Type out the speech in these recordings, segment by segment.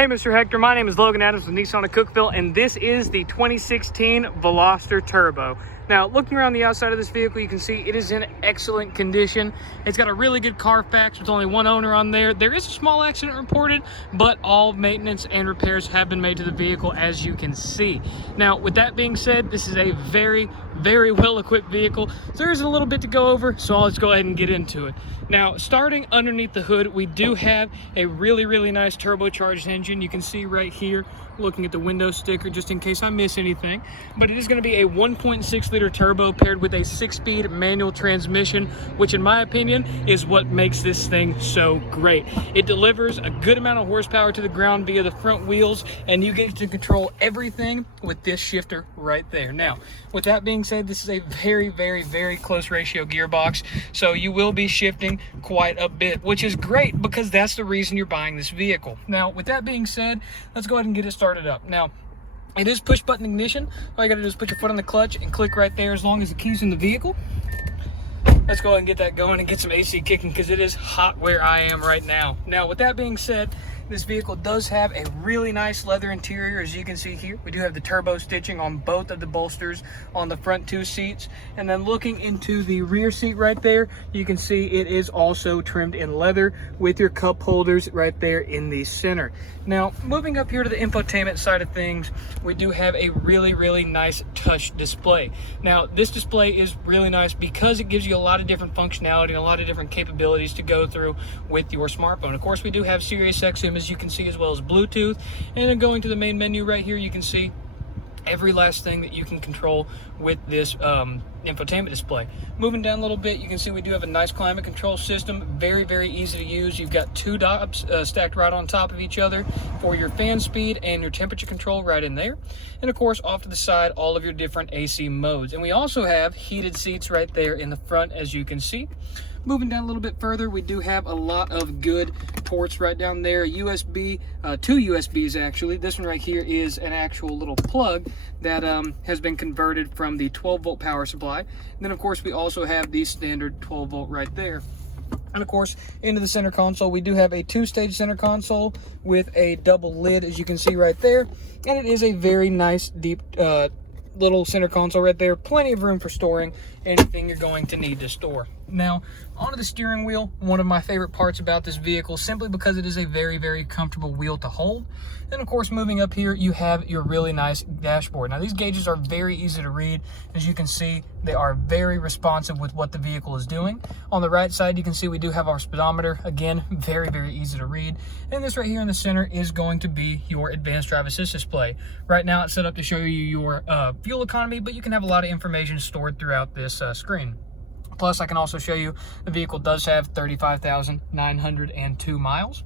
Hey, Mr. Hector, my name is Logan Adams with Nissan of Cookeville, and this is the 2016 Veloster Turbo. Now, looking around the outside of this vehicle, you can see it is in excellent condition. It's got a really good Carfax with only one owner on there. There is a small accident reported, but all maintenance and repairs have been made to the vehicle, as you can see. Now, with that being said, this is a very well-equipped vehicle. So there's a little bit to go over, so let's go ahead and get into it. Now, starting underneath the hood, we do have a really nice turbocharged engine. You can see right here, looking at the window sticker, just in case I miss anything. But it is going to be a 1.6 liter turbo paired with a 6-speed manual transmission, which in my opinion is what makes this thing so great. It delivers a good amount of horsepower to the ground via the front wheels, and you get to control everything with this shifter right there. Now, with that being said, this is a very close ratio gearbox, so you will be shifting quite a bit, which is great because that's the reason you're buying this vehicle. Now, with that being said, let's go ahead and get it started up. Now, it is push button ignition. All you gotta do is put your foot on the clutch and click right there as long as the key's in the vehicle. Let's go ahead and get that going and get some AC kicking because it is hot where I am right now. Now, with that being said, this vehicle does have a really nice leather interior, as you can see here. We do have the turbo stitching on both of the bolsters on the front two seats. And then looking into the rear seat right there, you can see it is also trimmed in leather with your cup holders right there in the center. Now, moving up here to the infotainment side of things, we do have a really nice touch display. Now, this display is really nice because it gives you a lot of different functionality and a lot of different capabilities to go through with your smartphone. Of course, we do have Sirius XM, as you can see, as well as Bluetooth. And then going to the main menu right here, you can see every last thing that you can control with this infotainment display. Moving down a little bit, you can see we do have a nice climate control system. Very easy to use. You've got two knobs stacked right on top of each other for your fan speed and your temperature control right in there. And of course, off to the side, all of your different AC modes. And we also have heated seats right there in the front, as you can see. Moving down a little bit further, we do have a lot of good ports right down there. USB, two USBs actually. This one right here is an actual little plug that has been converted from the 12-volt power supply. And then of course we also have the standard 12-volt right there. And of course, into the center console, we do have a 2-stage center console with a double lid, as you can see right there. And it is a very nice, deep little center console right there. Plenty of room for storing anything you're going to need to store. Now, onto the steering wheel, one of my favorite parts about this vehicle, simply because it is a very comfortable wheel to hold. And of course, moving up here, you have your really nice dashboard. Now, these gauges are very easy to read. As you can see, they are very responsive with what the vehicle is doing. On the right side, you can see we do have our speedometer. Again, very easy to read. And this right here in the center is going to be your advanced drive assist display. Right now, it's set up to show you your fuel economy, but you can have a lot of information stored throughout this screen. Plus, I can also show you the vehicle does have 35,902 miles.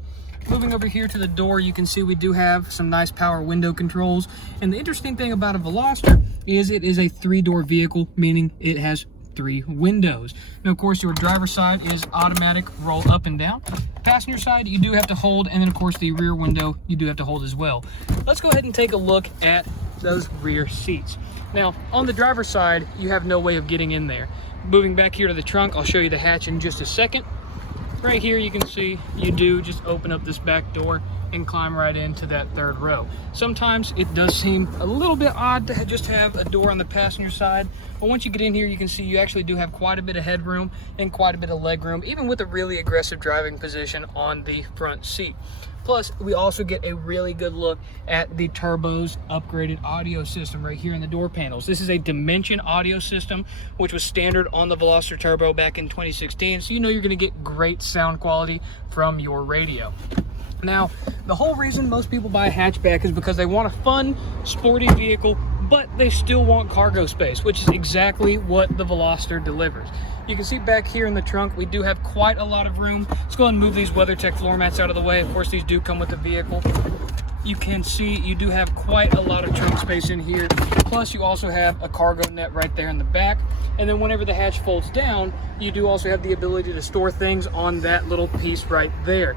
Moving over here to the door, you can see we do have some nice power window controls. And the interesting thing about a Veloster is it is a 3-door vehicle, meaning it has 3 windows. Now, of course, your driver's side is automatic roll up and down. Passenger side, you do have to hold, and then of course the rear window you do have to hold as well. Let's go ahead and take a look at those rear seats. Now, on the driver's side, you have no way of getting in there. Moving back here to the trunk, I'll show you the hatch in just a second. Right here, you can see you do just open up this back door and climb right into that 3rd row. Sometimes it does seem a little bit odd to just have a door on the passenger side, but once you get in here, you can see you actually do have quite a bit of headroom and quite a bit of leg room, even with a really aggressive driving position on the front seat. Plus, we also get a really good look at the Turbo's upgraded audio system right here in the door panels. This is a Dimension audio system, which was standard on the Veloster Turbo back in 2016, so you know you're going to get great sound quality from your radio. Now, the whole reason most people buy a hatchback is because they want a fun, sporty vehicle, but they still want cargo space, which is exactly what the Veloster delivers. You can see back here in the trunk, we do have quite a lot of room. Let's go ahead and move these WeatherTech floor mats out of the way. Of course, these do come with the vehicle. You can see you do have quite a lot of trunk space in here. Plus, you also have a cargo net right there in the back. And then whenever the hatch folds down, you do also have the ability to store things on that little piece right there.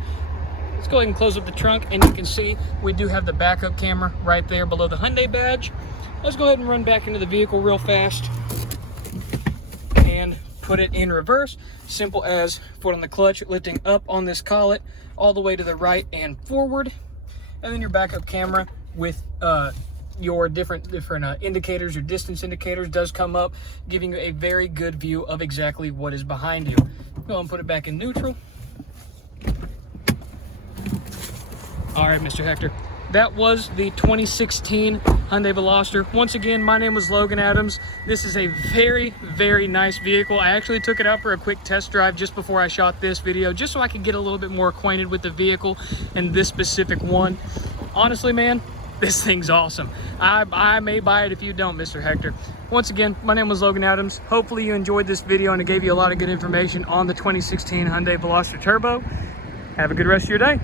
Let's go ahead and close up the trunk, and you can see we do have the backup camera right there below the Hyundai badge. Let's go ahead and run back into the vehicle real fast and put it in reverse. Simple as foot on the clutch, lifting up on this collet all the way to the right and forward. and then your backup camera with your different indicators, your distance indicators does come up, giving you a very good view of exactly what is behind you. Go and put it back in neutral. All right, Mr. Hector. That was the 2016 Hyundai Veloster. Once again, my name was Logan Adams. This is a very, very nice vehicle. I actually took it out for a quick test drive just before I shot this video, just so I could get a little bit more acquainted with the vehicle and this specific one. Honestly, man, this thing's awesome. I may buy it if you don't, Mr. Hector. Once again, my name was Logan Adams. Hopefully you enjoyed this video and it gave you a lot of good information on the 2016 Hyundai Veloster Turbo. Have a good rest of your day.